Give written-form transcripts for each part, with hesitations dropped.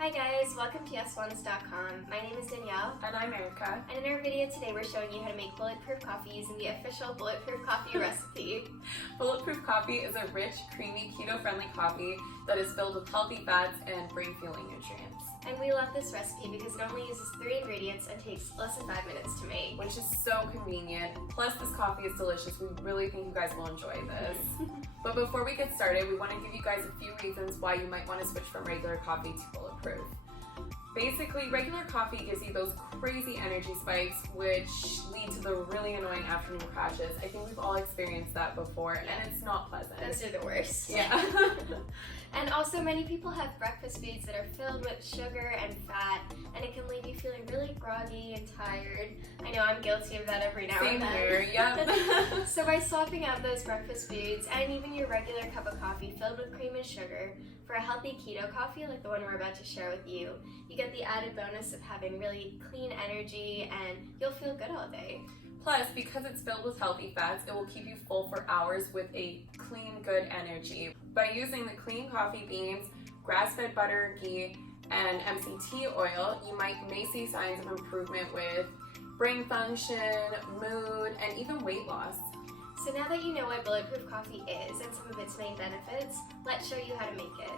Hi guys, welcome to YesOnes.com. My name is Danielle. And I'm Erica. And in our video today we're showing you how to make bulletproof coffee using the official Bulletproof coffee recipe. Bulletproof coffee is a rich, creamy, keto-friendly coffee that is filled with healthy fats and brain-fueling nutrients. And we love this recipe because it only uses 3 ingredients and takes less than 5 minutes to make. Which is so convenient. Plus this coffee is delicious. We really think you guys will enjoy this. But before we get started, we want to give you guys a few reasons why you might want to switch from regular coffee to Bulletproof. Basically, regular coffee gives you those crazy energy spikes which lead to the really annoying afternoon crashes. I think we've all experienced that before, and it's not pleasant. Those are the worst. Yeah. And also many people have breakfast foods that are filled with sugar and fat, and it can leave you feeling really groggy and tired. I know I'm guilty of that every now and then. Same here, yep. So by swapping out those breakfast foods and even your regular cup of coffee filled with cream and sugar for a healthy keto coffee like the one we're about to share with you, you get the added bonus of having really clean energy and you'll feel good all day. Plus, because it's filled with healthy fats, it will keep you full for hours with a clean, good energy. By using the clean coffee beans, grass-fed butter, ghee, and MCT oil, you may see signs of improvement with brain function, mood, and even weight loss. So now that you know what Bulletproof coffee is and some of its main benefits, let's show you how to make it.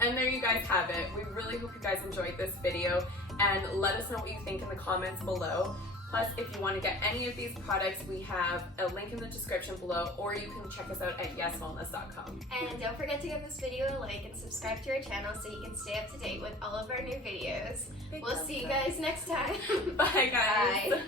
And there you guys have it. We really hope you guys enjoyed this video, and let us know what you think in the comments below. Plus, if you want to get any of these products, we have a link in the description below, or you can check us out at YesWellness.com. And don't forget to give this video a like and subscribe to our channel so you can stay up to date with all of our new videos. We'll see you guys next time. Bye guys. Bye.